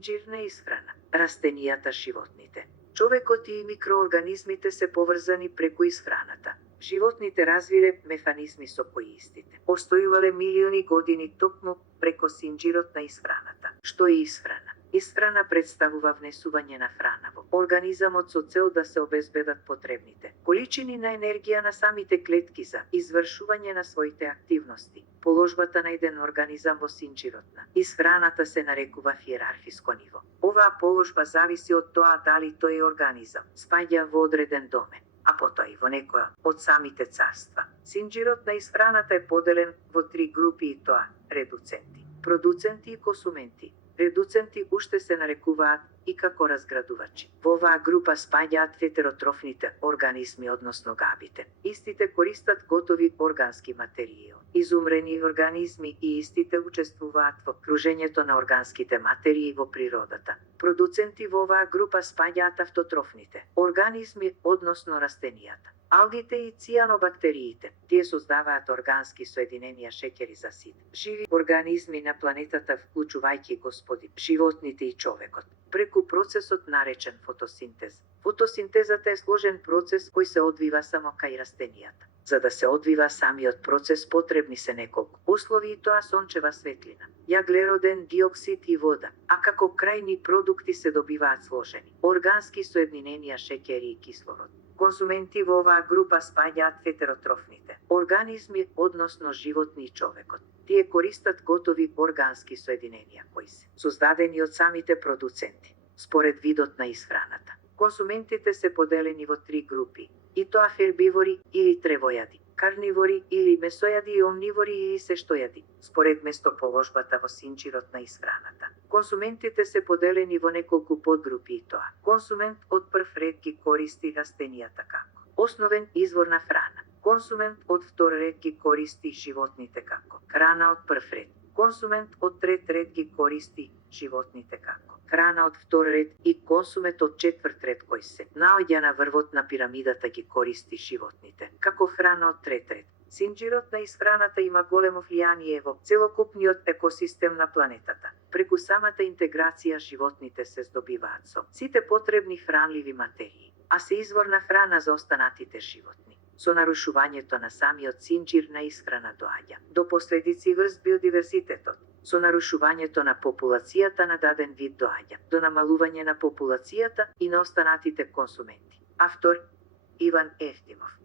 Синџирна исхрана. Растенијата, животните. Човекот и микроорганизмите се поврзани преку исхраната. Животните развиле механизми со кои истите постојувале милиони години токму преку синџирот на исхраната. Што е исхрана? Исхрана представува внесување на храна во организамот со цел да се обезбедат потребните количини на енергија на самите клетки за извршување на своите активности. Положбата на еден организам во синџирот на исхраната се нарекува хиерархиско ниво. Оваа положба зависи од тоа дали тој организам спаѓа во одреден домен, а потоа и во некоја од самите царства. Синџирот на исхраната е поделен во 3 групи и тоа: редуценти, продуценти и консументи. Редуценти уште се нарекуваат и како разградувачи. Во оваа група спаѓаат хетеротрофните организми, односно габите. Истите користат готови органски материи од изумрени организми и истите учествуваат во кружењето на органските материи во природата. Продуценти во оваа група спаѓаат автотрофните организми, односно растенијата, алгите и цијанобактериите. Тие создаваат органски соединенија шеќери за сите живи организми на планетата, вклучувајќи господи, животните и човекот, преку процесот наречен фотосинтез. Фотосинтезата е сложен процес кој се одвива само кај растенијата. За да се одвива самиот процес потребни се неколку услови, и тоа сончева светлина, јаглероден диоксид и вода, а како крајни продукти се добиваат сложени органски соединенија шеќери и кислород. Консументи во оваа група спаѓаат хетеротрофните организми, односно животни и човекот. Тие користат готови органски соединенија кои се создадени од самите продуценти. Според видот на исхраната, консументите се поделени во 3 групи, и тоа хербивори или тревојади, карнивори или месојади и омнивори или сештојади. Според местоположбата во синџирот на исхраната, консументите се поделени во неколку подгрупи, и тоа: консумент од прв ред ги користи растенијата како основен извор на храна. Консумент од втор ред ги користи животните како храна од прв ред. Консумент од трет ред ги користи животните како храна од втор ред и консумент од четврт ред кој се наоѓа на врвот на пирамидата ги користи животните како храна од трет ред. Синџирот на исхраната има големо влијание во целокупниот екосистем на планетата. Преку самата интеграција животните се здобиваат со сите потребни хранливи материи, а се извор на храна за останатите животни. Со нарушувањето на самиот синџир на исхрана доаѓа до последици врз биодиверзитетот. Со нарушувањето на популацијата на даден вид доаѓа до намалување на популацијата и на останатите консументи. Автор Иван Ефтимов.